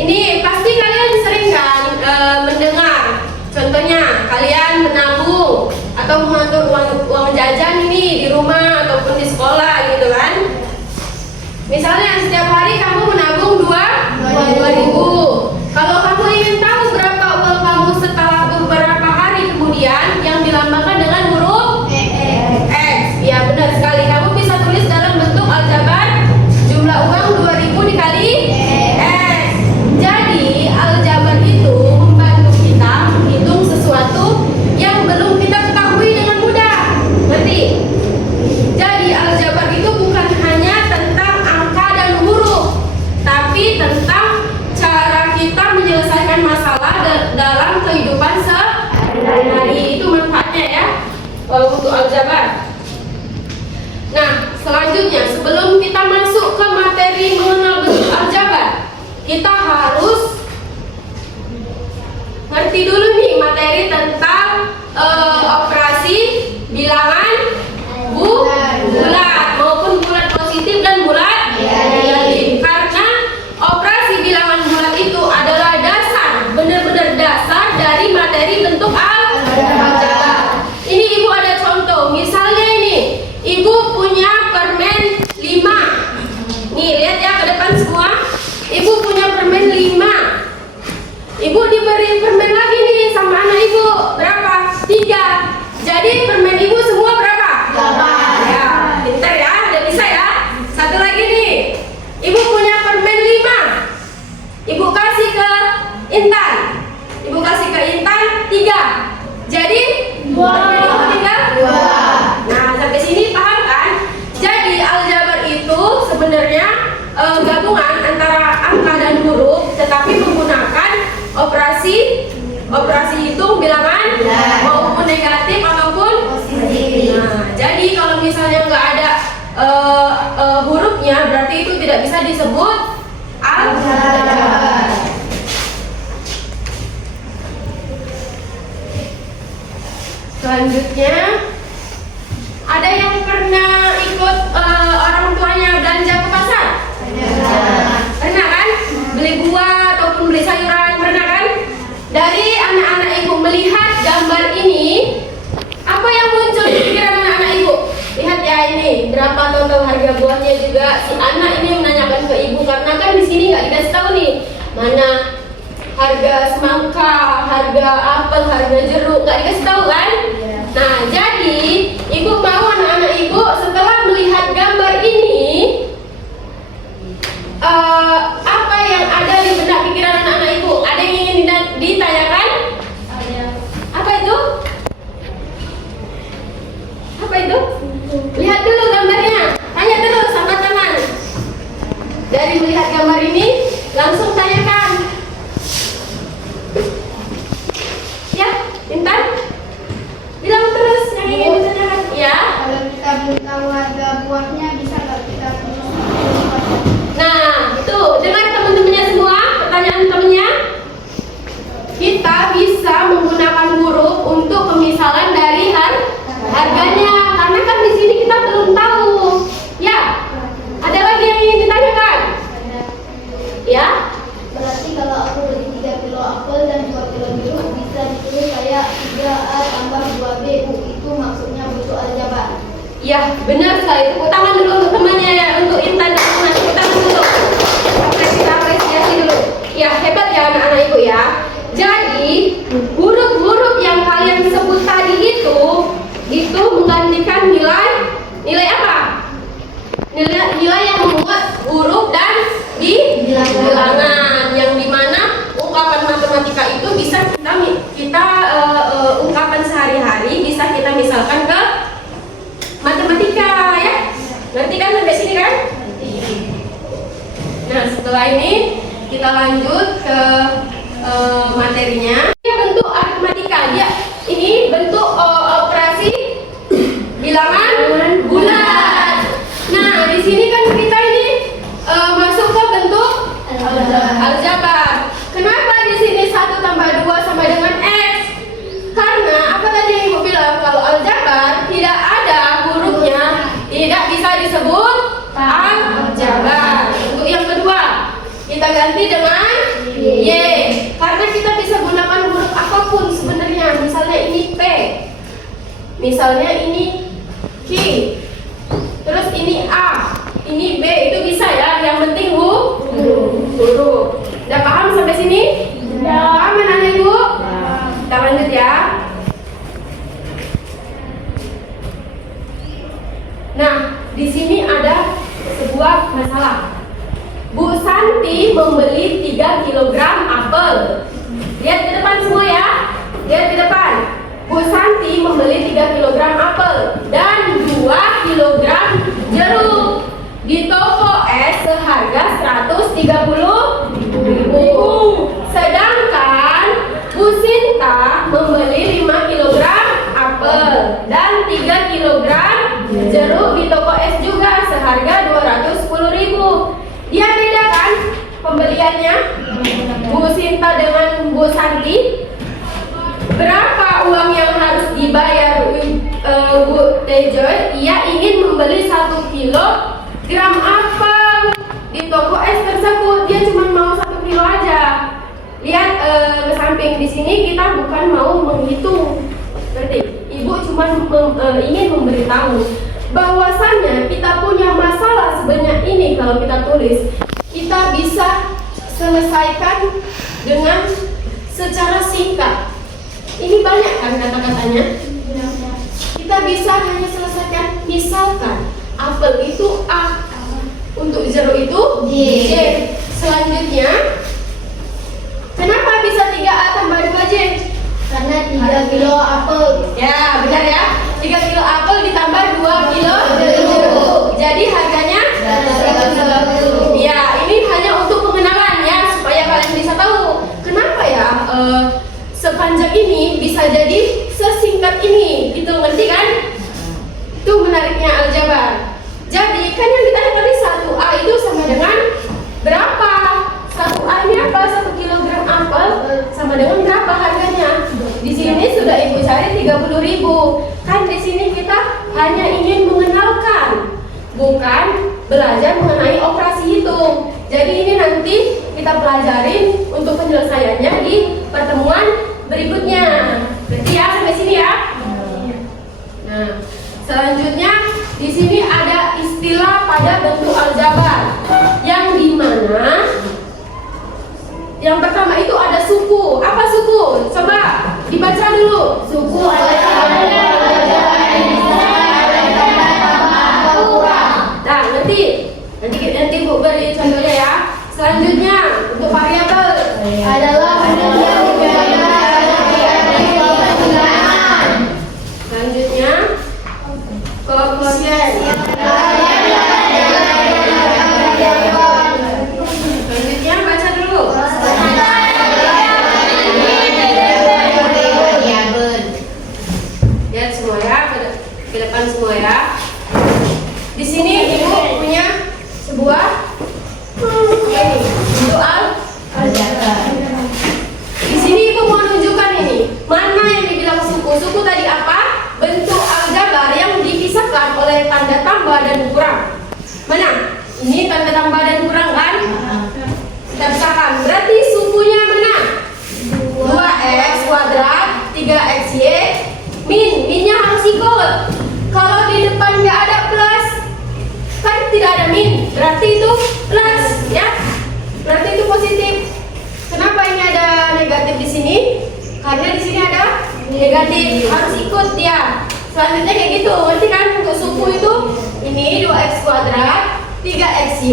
Ini pasti kalian sering kan mendengar. Contohnya kalian menabung atau mengatur uang jajan ini di rumah ataupun di sekolah gitu kan. Misalnya setiap hari kamu menabung 2.000. Kalau kamu ingin tahu berapa uang kamu setelah beberapa hari kemudian, yang dilambangkan dengan huruf X. Ya benar sekali. Kamu bisa tulis dalam bentuk aljabar jumlah uang 2.000 dikali X. Jadi aljabar itu membantu kita menghitung sesuatu yang belum kita ketahui dengan mudah. Ngerti? Jadi aljabar itu bukan hanya tentang angka dan huruf, tapi tentang cara kita menyelesaikan masalah dalam kehidupan sehari-hari. Itu manfaatnya ya untuk aljabar. Nah, selanjutnya sebelum kita masuk ke materi mengenal bentuk aljabar, kita harus ngerti dulu nih materi tentang operasi bilangan bulat maupun bulat positif dan bulat negatif. Karena operasi bilangan bulat itu adalah dasar, benar-benar dasar dari materi bentuk aljabar. Ini ibu ada contoh, misalnya ini ibu punya permen 5. Nih lihat ya ke depan semua. Ibu punya permen 5. Ibu diberi permen lagi nih sama anak ibu. Berapa? 3. Jadi permen ibu semua berapa? 8. Ya, pintar ya, udah bisa ya. Satu lagi nih. Ibu punya permen 5. Ibu kasih ke Intan. Ibu kasih ke Intan 3. Jadi permen ibu tinggal 2. Nah, sampai sini paham kan? Jadi aljabar itu sebenarnya gabungan antara angka dan huruf, tetapi menggunakan operasi hitung bilangan maupun negatif ataupun positif. Nah, jadi kalau misalnya nggak ada hurufnya, berarti itu tidak bisa disebut aljabar. Selanjutnya, ada yang pernah ikut orang tuanya belanja ke pasar? Pernah kan? Beli buah ataupun beli sayuran, pernah kan? Dari anak-anak ibu melihat gambar ini, apa yang muncul di pikiran anak-anak ibu? Lihat ya ini, berapa total harga buahnya juga. Si anak ini menanyakan ke ibu karena kan di sini nggak dikasih tahu nih mana harga semangka, harga apel, harga jeruk, nggak dikasih tahu kan? Nah, jadi ibu mau anak-anak ibu setelah melihat gambar ini, apa yang ada di benak pikiran anak-anak ibu? Ada yang ingin ditanyakan? Apa itu? Apa itu? Lihat dulu gambarnya. Tanya terus angkat tangan. Dari melihat gambar ini, langsung tanyakan. Ya, Intan? Bilang terus yang ingin ditanyakan. Ya. Kalau kita belum tahu harga buahnya, bisa nggak kita tulis? Nah, itu dengar teman-temannya semua pertanyaan temannya. Kita bisa menggunakan huruf untuk pemisalan dari harganya, karena kan di sini kita belum tahu. Ya, ada lagi yang ingin ditanyakan? Ya. Berarti kalau aku beli 3 kilo apel dan 2 kilo jeruk, bisa ditulis kayak 3A tambah 2B. Itu maksudnya bentuk aljabar. Ya, benar sekali. Tepuk tangan dulu untuk temannya ya, untuk Intan dan Una. Tepuk tangan dulu. Kita apresiasi dulu. Ya, hebat ya anak-anak ibu ya. Jadi, huruf-huruf yang kalian sebut tadi itu menggantikan nilai apa? Nilai yang memuat huruf dan bilangan, yang dimana ungkapan matematika itu bisa kita ungkapan sehari-hari, bisa kita misalkan ke matematika ya. Ngerti kan sampai sini kan? Nah, setelah ini kita lanjut ke materinya. Ini bentuk aritmatika ya. Ini bentuk operasi bilangan bulat. Nah, di sini kan kita ini masuk ke bentuk aljabar. Kenapa di sini 1 tambah 2 sama dengan X? Karena apa tadi yang Ibu bilang, kalau aljabar tidak ada hurufnya, tidak bisa disebut aljabar. Untuk yang kedua, kita ganti dengan Misalnya ini Q, terus ini A, ini B, itu bisa ya. Yang penting huruf. Udah paham sampai sini? Paham anak Ibu? Kita lanjut ya. Nah, di sini ada sebuah masalah. Bu Santi membeli 3 kg apel. Lihat ke depan semua ya. Lihat ke depan. Bu Santi membeli 3 kg apel dan 2 kg jeruk di toko es seharga 130.000. Sedangkan Bu Sinta membeli 5 kg apel dan 3 kg jeruk di toko es juga seharga 210.000. Dia beda kan pembeliannya? Bu Sinta dengan Bu Santi. Berapa uang yang harus dibayar Bu Tejoy? Ia ingin membeli 1 kilogram apel di toko es tersebut. Dia cuma mau 1 kilo aja. Lihat ke samping di sini, kita bukan mau menghitung. Berarti Ibu cuma ingin memberitahu bahwasannya kita punya masalah sebanyak ini. Kalau kita tulis, kita bisa selesaikan dengan secara singkat. Ini banyak kan kata-katanya. Kita bisa hanya selesaikan. Misalkan apel itu A, untuk jeruk itu J. Selanjutnya, kenapa bisa 3A tambah 2J? Karena 3 kilo apel. Ya, benar ya. 3 kilo apel ditambah 2 kilo jeruk. Jadi harganya 130. Ya, ini hanya untuk pengenalan ya, supaya kalian bisa tahu kenapa ya sepanjang ini bisa jadi sesingkat ini. Itu ngerti kan? Itu menariknya aljabar. Jadi kan yang kita tadi 1A itu sama dengan berapa? 1A ini apa? 1 kilogram apel sama dengan berapa harganya? Di sini sudah Ibu cari 30.000. Kan di sini kita hanya ingin mengenalkan, bukan belajar mengenai operasi hitung. Jadi ini nanti kita pelajarin untuk penyelesaiannya di pertemuan berikutnya. Berarti ya sampai sini ya. Nah, selanjutnya di sini ada istilah pada bentuk aljabar yang dimana yang pertama itu ada suku. Apa suku? Coba dibaca dulu. Suku adalah Nah, nanti Bu beri contohnya ya. Selanjutnya untuk variabel adalah selanjutnya koefisien. Selanjutnya baca dulu. Lihat semua ya, ke depan semua ya. Di sini Ibu punya sebuah ini untuk aljabar. Di sini Ibu mau menunjukkan ini mana yang dibilang suku. Suku tadi apa? Bentuk aljabar yang dipisahkan oleh tanda tambah dan kurang. Mana? Ini tanda tambah dan kurang kan? Kita pisahkan. Berarti sukunya mana? 2x kuadrat 3xy minnya harus ikut. Kalau di depan nggak ada plus, kan tidak ada min, berarti itu plus ya. Berarti itu positif. Kenapa ini ada negatif di sini? Karena di sini ada negatif, harus ikut dia. Selanjutnya kayak gitu. Nanti kan untuk suku itu ini 2x kuadrat 3xy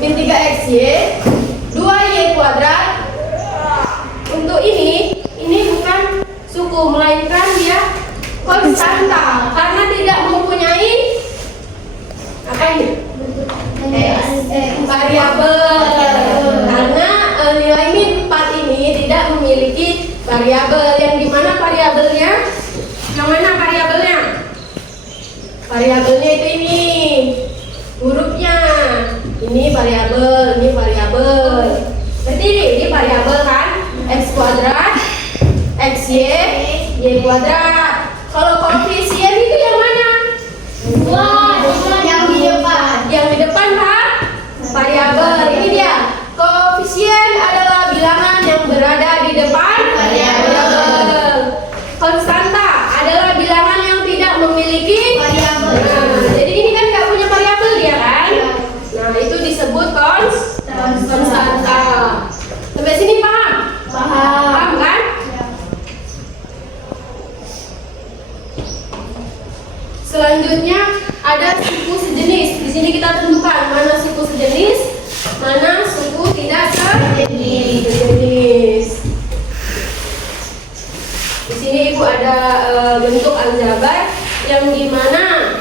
min 3xy 2y kuadrat. Untuk ini bukan suku, melainkan dia konstanta karena tidak mempunyai apa ini? Variabel. Karena nilai min 4 ini tidak memiliki variabel. Yang dimana variabelnya? Yang mana variabelnya? Variabelnya itu ini hurufnya. Ini variabel, ini variabel. Berarti ini variabel kan? X kuadrat, xy, y kuadrat. Kalau koefisien itu yang mana? yang di depan. Yang di depan kan? Variabel. Ini dia. Koefisien adalah bilangan yang berada di depan variabel. Konstanta adalah bilangan Selanjutnya ada suku sejenis. Di sini kita tentukan mana suku sejenis, mana suku tidak sejenis. Di sini Ibu ada bentuk aljabar yang dimana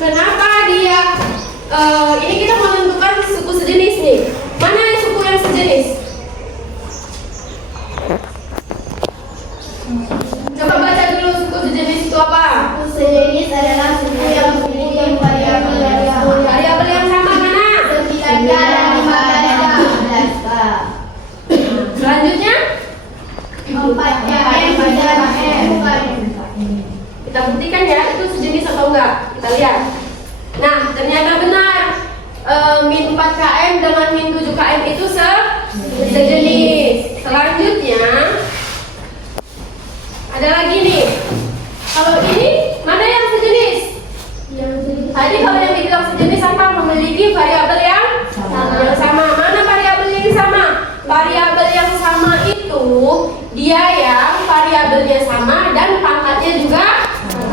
kenapa dia ini kita menentukan suku sejenis nih. Mana yang suku yang sejenis? Coba baca dulu suku sejenis itu apa? Suku sejenis adalah suku yang memiliki variabel yang sama. Variabel yang sama mana? 9 dan 15. Selanjutnya 4 M dan M. kita buktikan ya itu sejenis atau enggak. Kita lihat. Nah, ternyata benar. Min 4 km dengan min 7 km itu sejenis. Selanjutnya ada lagi nih. Kalau ini mana yang sejenis? Tadi kalau yang dibilang sejenis apa? Memiliki variabel yang sama. Mana variabel yang sama? Variabel yang sama itu dia yang variabelnya sama dan pangkatnya juga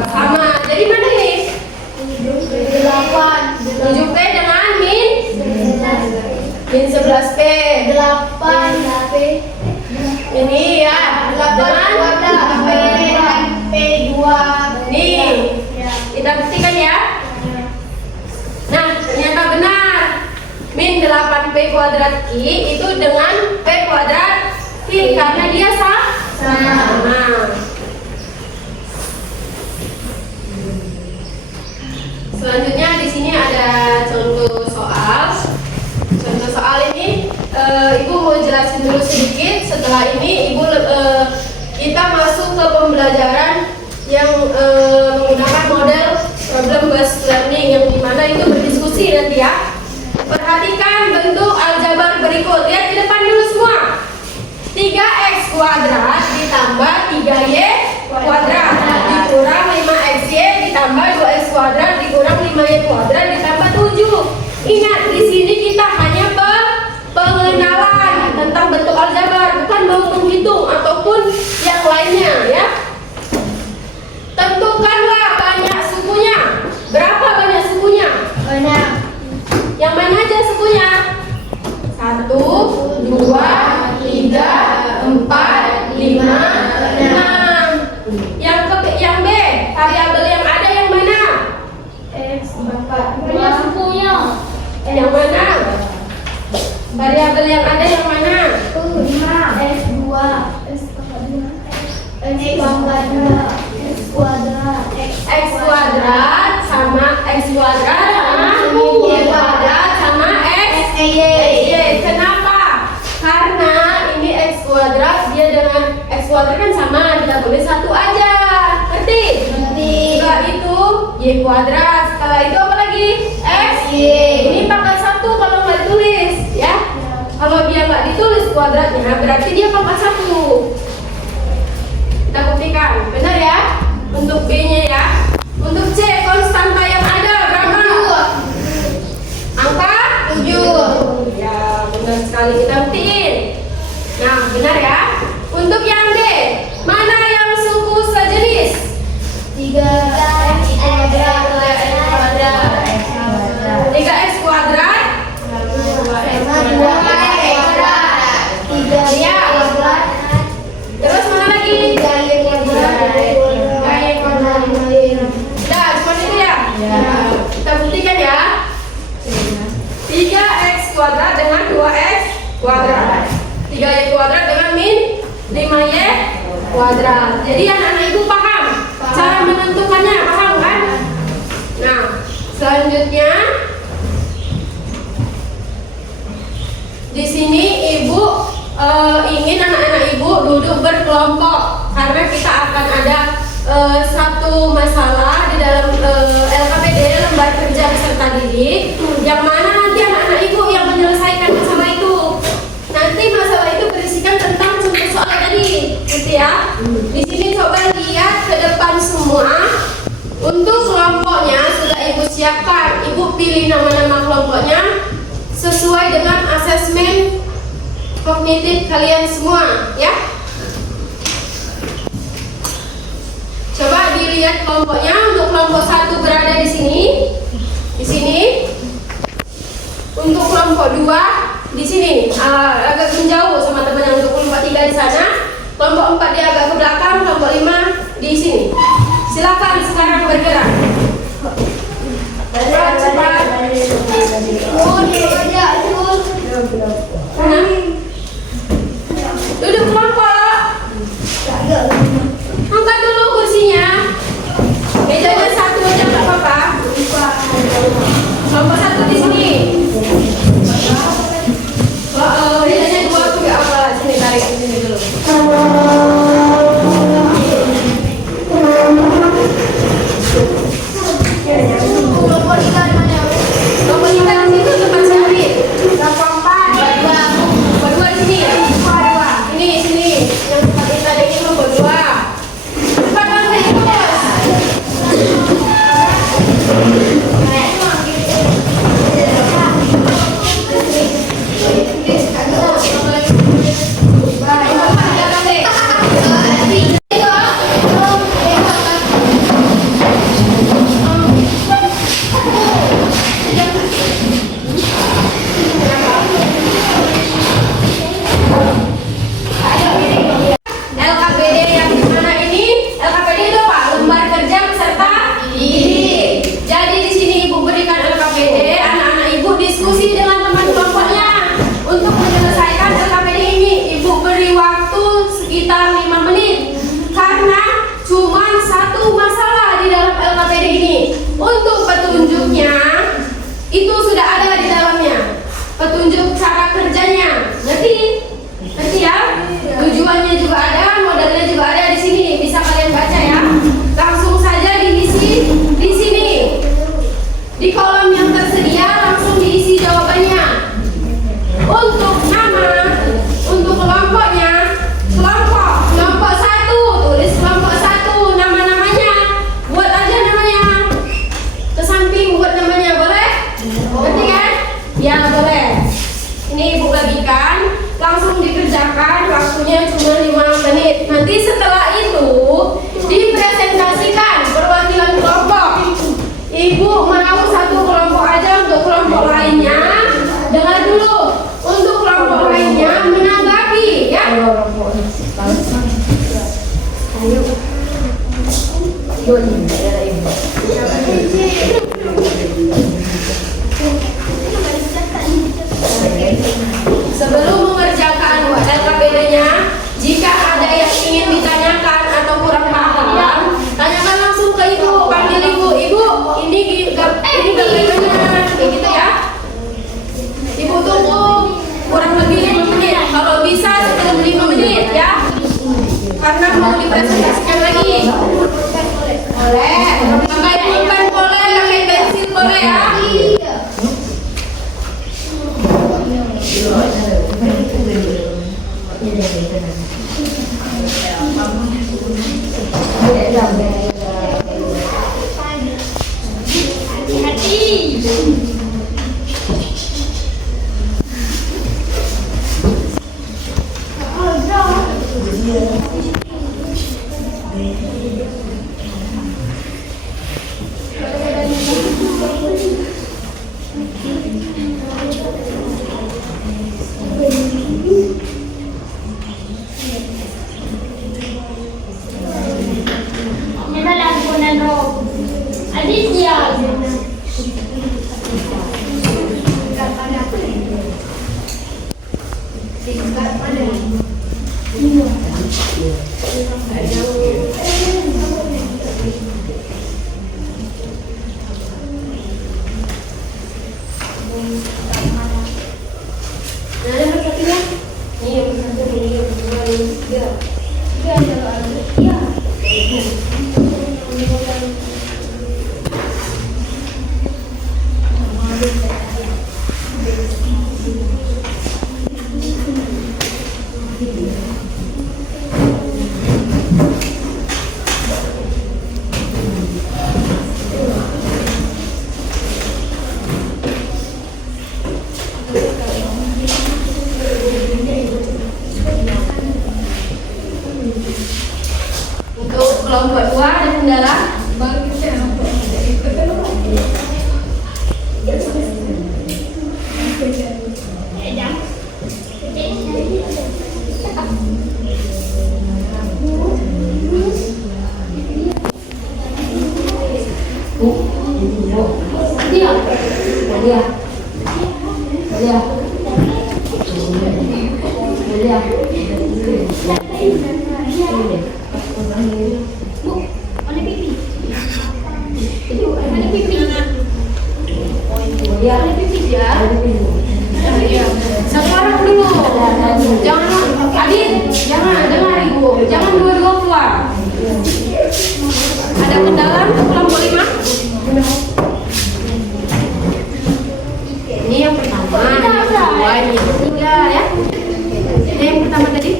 sama. Jadi mana ini? 8 7P dengan min 11P. 8 P. Ini ya, dengan P2. nih. Kita buktikan ya. Nah, ternyata benar. Min 8P kuadrat Q itu dengan P kuadrat Q karena dia sama. Selanjutnya di sini ada contoh soal. Contoh soal ini Ibu mau jelasin dulu sedikit. Setelah ini Ibu kita masuk ke pembelajaran yang menggunakan model problem based learning yang dimana itu berdiskusi nanti ya. Perhatikan bentuk aljabar berikut. Lihat di depan dulu semua. 3x kuadrat ditambah 3y kuadrat dikurang 5xy ditambah 2x kuadrat dikurang 5y kuadrat ditambah 7. Ingat, di sini kita hanya pengenalan tentang bentuk aljabar, bukan mau menghitung ataupun yang lainnya ya. Tentukanlah banyak sukunya. Berapa banyak sukunya? Banyak. Yang mana aja sukunya? 1, 2, 3, 4, 5, 6. Yang B, variabel yang ada yang mana? X 4. Banyak sukunya. Yang mana? Variabel yang ada yang mana? 5 X2 X kuadrat X kuadrat sama X kuadrat sama Y kuadrat sama X Y. Kenapa? Karena ini X kuadrat dia dengan X kuadrat kan sama, kita tulis satu aja. Ngerti? Setelah itu Y kuadrat. Setelah itu apa lagi? X Y. Ini pangkat 1 kalau nggak ditulis ya. Kalau dia nggak ditulis kuadratnya berarti dia pangkat 1. Kita buktikan, benar ya? Untuk B-nya ya. Untuk C, konstanta yang ada berapa? Angka 7. Ya, benar sekali, kita buktiin. Nah, benar ya. Untuk yang D, mana yang suku sejenis? 3x kuadrat 3x kuadrat 2x kuadrat 3y kuadrat. Terus mana lagi? 3y kuadrat 5y kuadrat. Dah, cuma itu ya? Kita buktikan ya. 3x kuadrat dengan 2x kuadrat 3y kuadrat dengan min 5y kuadrat. Jadi anak-anak ibu paham cara menentukannya, paham kan? Nah, selanjutnya di sini ibu ingin anak-anak ibu duduk berkelompok karena kita akan ada satu masalah di dalam LKPD lembar kerja peserta didik yang mana nanti anak-anak ibu yang menyelesaikan masalah itu. Nanti masalah itu berisikan tentang contoh soal tadi, gitu ya. Di sini coba lihat ke depan semua. Untuk kelompoknya sudah ibu siapkan. Ibu pilih nama-nama kelompoknya sesuai dengan asesmen kognitif kalian semua, ya. Coba dilihat kelompoknya. Untuk kelompok 1 berada di sini. Di sini. Untuk kelompok 2 di sini. Agak menjauh sama teman yang untuk kelompok 3 di sana. Kelompok 4 dia agak ke belakang, kelompok 5 di sini. Silakan sekarang bergerak. Cepat. Duduk kelompok. Angkat dulu kursinya. Mejanya 1 aja nggak apa-apa. Kelompok 1 di sini. Mejanya 2 tuh nggak apa. Sini tarik ke sini dulu. Kelompok 3 di mana? Kelompok 3 di situ tempat cari. Kelompok 4. Kelompok 2 di sini. Ini sini. Yang tempat kita ini kelompok 2. Cepat bangkit terus. LKPD yang di mana ini? LKPD itu apa? Lembar kerja peserta didik. Jadi di sini ibu berikan LKPD, anak-anak ibu diskusi dengan teman kelompoknya untuk menyelesaikan LKPD ini. Ibu beri waktu sekitar 5 menit karena cuma 1 masalah di dalam LKPD ini. Untuk petunjuknya itu sudah ada di dalamnya. Petunjuk cara kerjanya. Ngerti? Ngerti ya? Tujuannya juga ada, modelnya juga ada di sini. Bisa kalian baca ya. Langsung saja diisi di sini. Di kolom yang tersedia langsung diisi jawabannya. Untuk nama, untuk kelompoknya, kelompok 1, tulis kelompok 1 nama-namanya. Buat aja namanya. Ke samping buat namanya, boleh? Ngerti kan? Ya, boleh. Ini ibu bagikan, langsung dikerjakan, waktunya cuma 5 menit. Nanti setelah itu dipresentasikan perwakilan kelompok. Ibu mau 1 kelompok aja, untuk kelompok lainnya dengar dulu. Untuk kelompok lainnya menanggapi ya. Sebelum mengerjakan LKPD-nya, jika ada yang ingin ditanyakan atau kurang paham, tanyakan langsung ke ibu, panggil ibu. Ibu, ini bagaimana? Kayak gitu ya. Ibu tunggu kurang lebih 5 menit. Kalau bisa sebelum 5 menit ya. Karena mau dipresentasikan lagi. Boleh. Pakai pulpen boleh, pakai pensil boleh ya. kendala? Sekarang dulu. Jangan, Adit, jangan dengar ibu. Jangan dua-dua keluar. Ada kendala kelompok 5? Ini yang pertama, ini yang kedua, ini yang ketiga ya. Ini yang pertama tadi.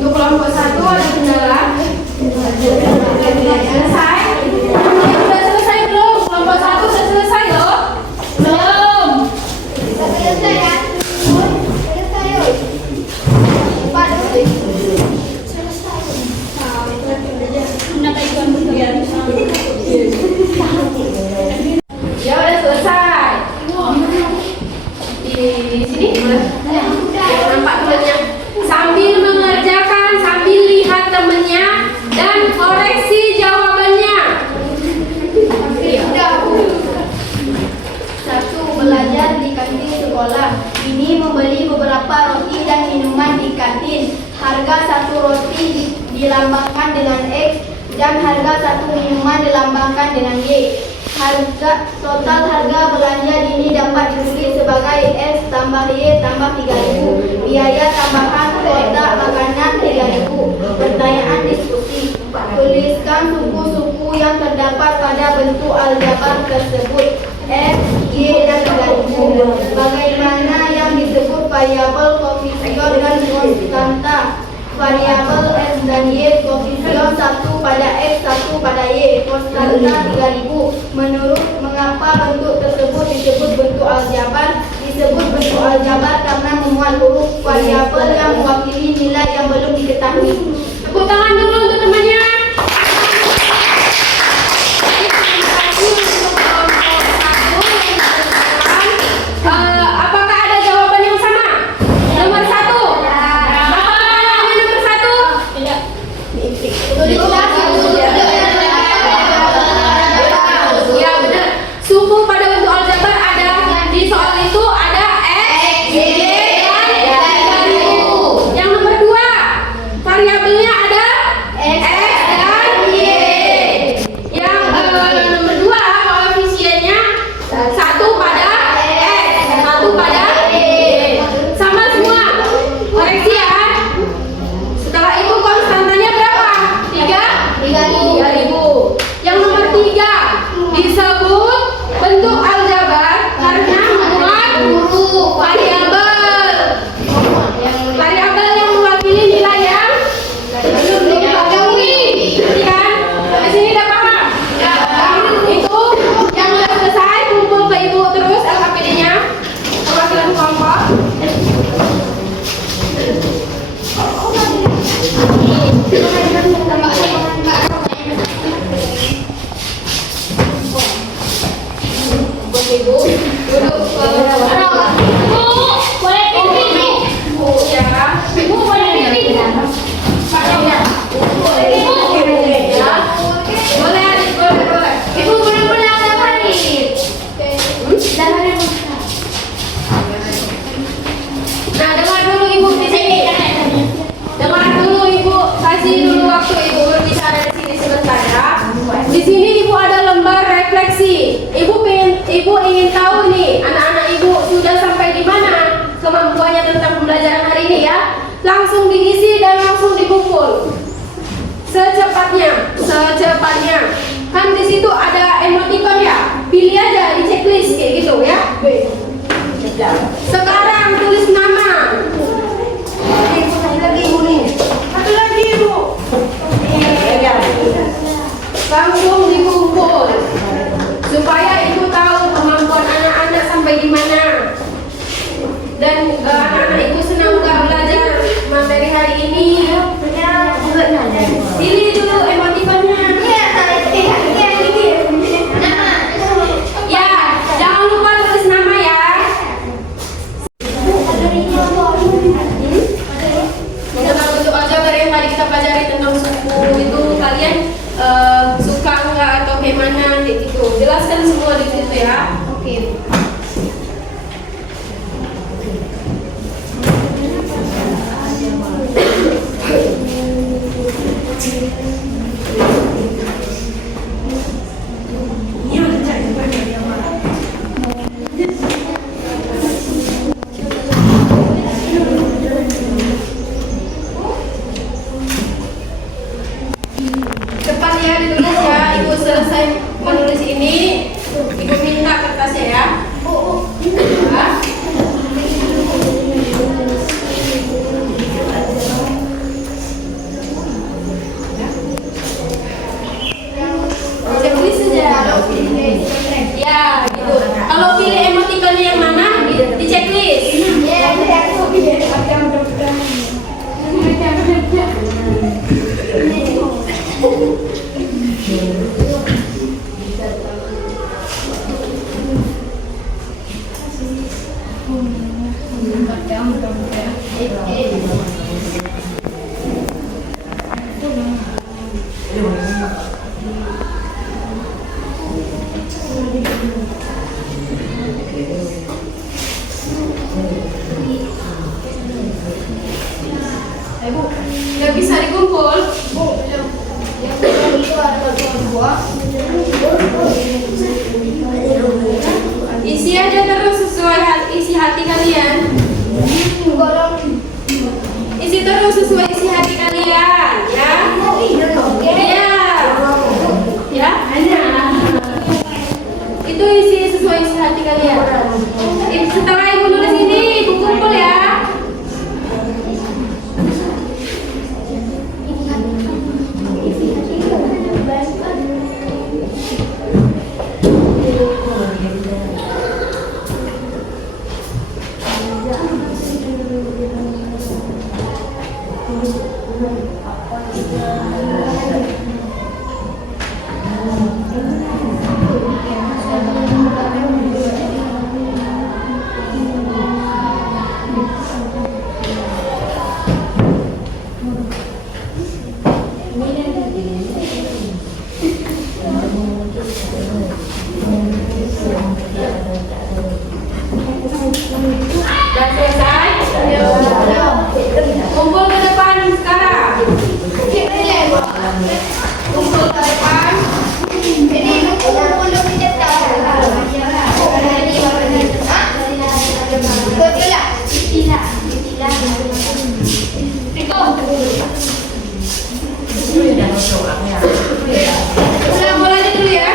Untuk kelompok 1 ada kendala. Selesai? Sudah selesai belum? Kelompok 1 sudah selesai loh? Belum. Selesai ya? Selesai yuk. Lupa dulu. Ya udah selesai. Di sini yang nampak tulisnya. Sambil mengerjakan, sambil lihat temennya dan koreksi jawabannya. Udah, Bu. 1. Belajar di kantin sekolah. Ini membeli beberapa roti dan minuman di kantin. Harga satu roti dilambangkan dengan X dan harga satu minuman dilambangkan dengan Y. Total harga belanja ini dapat ditulis sebagai S tambah Y tambah 3.000. Biaya tambahan kotak makanan 3.000. Pertanyaan diskusi. Tuliskan suku-suku yang terdapat pada bentuk aljabar tersebut. S, Y, dan 3.000. Bagaimana yang disebut variabel koefisien dan konstanta? Variabel S dan Y, koefisien 1 pada X, 1 pada Y, konstanta 3.000. Menurut mengapa bentuk tersebut disebut bentuk aljabar? Disebut bentuk aljabar karena memuat huruf variabel yang mewakili nilai yang belum diketahui. Tepuk tangan dulu untuk temannya. Apakah ada jawaban yang sama? Nomor 1. Apakah ada nomor 1? Ya benar. Suku pada bentuk aljabar ada di soal itu ada X, Y, dan 3.000. Yang nomor 2, variabelnya ada X dan Y. Yang nomor 2, koefisiennya 1 pada X, 1 pada Y. Sama semua. Koreksi ya. Setelah itu konstantanya berapa? 3.000. Yang nomor 3 disebut bentuk aljabar karena memuat huruf variabel. Variabel yang mewakili nilai yang belum diketahui. Kan? Sampai sini udah paham? Itu yang udah selesai kumpul ke ibu terus LKPD-nya. Perwakilan kelompok. Ibu duduk Bu, boleh pipi. Bu ya. Bu boleh pipi. Ya. Boleh adik, boleh. Ibu benar-benar ada hari. Nah, dengar dulu ibu di sini. Dengar dulu ibu, kasih dulu waktu ibu berbicara di sini sebentar ya. Di sini ibu ada lembar refleksi. Ibu ingin tahu nih anak-anak ibu sudah sampai di mana kemampuannya tentang pembelajaran hari ini ya. Langsung diisi dan langsung dikumpul. Secepatnya. Kan di situ ada emoticon ya. Pilih aja di checklist kayak gitu ya. Sekarang tulis nama. Satu lagi ibu. kalian anak-anak ibu senang nggak belajar materi hari ini? Pilih dulu emotikonnya. Ya, jangan lupa tulis nama ya. Mengenal bentuk aljabar yang tadi kita pelajari tentang suku itu kalian suka nggak atau gimana gitu? Jelaskan semua di situ ya. Oke. Cepat ya ditulis ya. Ibu selesai menulis ini, ibu minta kertasnya ya. Ya. Checklist saja. Ya, gitu. Kalau pilih emotikonnya yang mana? Di checklist. Nggak bisa dikumpul. Isi aja terus sesuai isi hati kalian. Isi terus sesuai isi hati kalian, ya. Iya. Ya. Itu isi sesuai isi hati kalian. Setelah ibu nulis ini, ibu kumpul ya. Sudah selesai? Kumpul ke depan sekarang. Kumpul ke depan. Udah mulai dulu ya.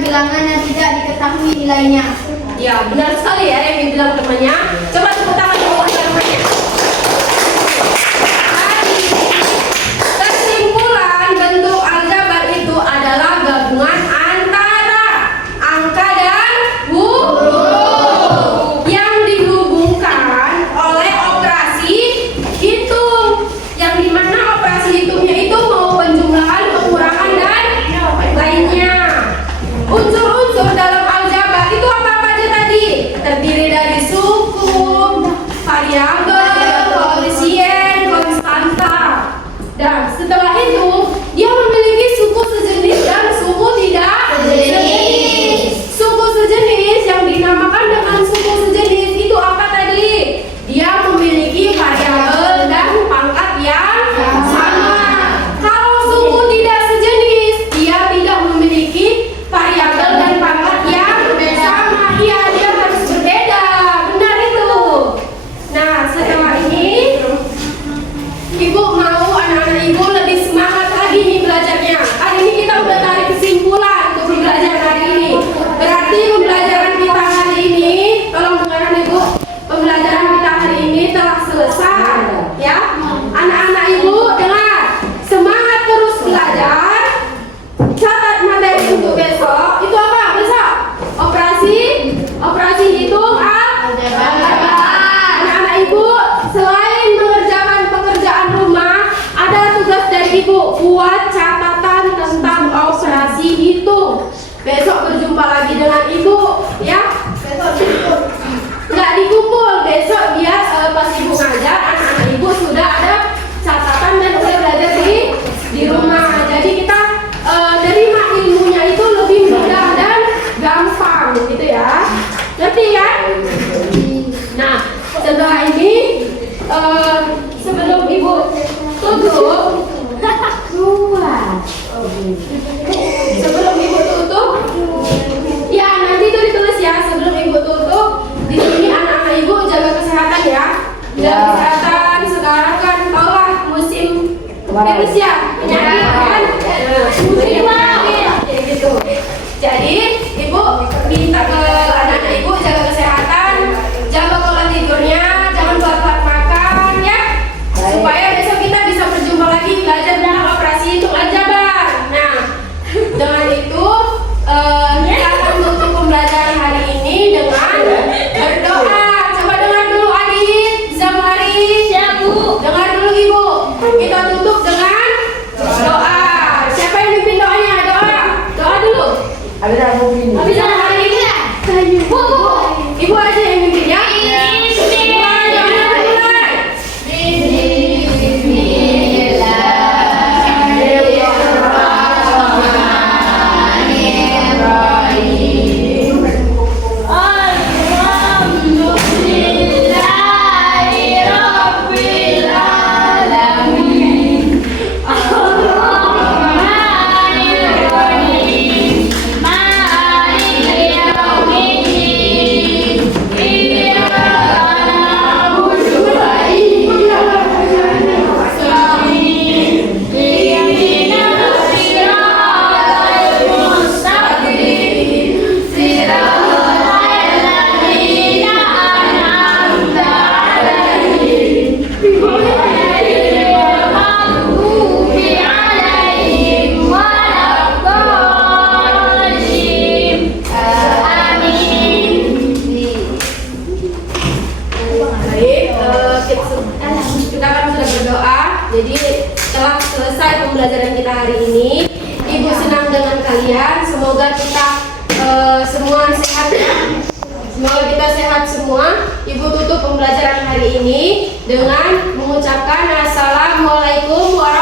Bilangan yang tidak diketahui nilainya. Ya, benar sekali ya yang dibilang temannya. Coba tepuk tangan dulu untuk temannya. Kesimpulan bentuk aljabar itu adalah gabungan antara angka dan huruf yang dihubungkan oleh operasi hitung, yang dimana operasi hitungnya itu mau penjumlahan, pengurangan dan lainnya. Unsur-unsur dalam aljabar itu apa aja tadi? Terdiri dari suku, sebelum Ibu tutup, sebelum Ibu tutup, ya nanti itu ditulis ya. Sebelum Ibu tutup, di sini anak-anak Ibu jaga kesehatan ya. Jaga kesehatan, sekarang kan tau lah musim virus ya, penyakit kan. Musim kayak gitu. Jadi Ibu minta ke anak-anak Ibu jaga kesehatan, jaga pola tidurnya, jangan telat makan ya. Supaya besok kita bisa berjumpa lagi belajar tentang operasi hitung aljabar. Nah, dengan itu kita akan tutup pembelajaran hari ini dengan berdoa. Coba dengar dulu adik, Zamari. Ya Bu. Dengar dulu Ibu. Kita tutup dengan doa. Siapa yang mimpin doanya? Doa dulu. Ada aku ini. Bisa hari ini ya? Bu, Ibu aja yang mimpin ya. Kita kan sudah berdoa. Jadi setelah selesai pembelajaran kita hari ini, Ibu senang dengan kalian. Semoga kita semua sehat ya. Semoga kita sehat semua. Ibu tutup pembelajaran hari ini dengan mengucapkan Assalamualaikum warahmatullahi wabarakatuh.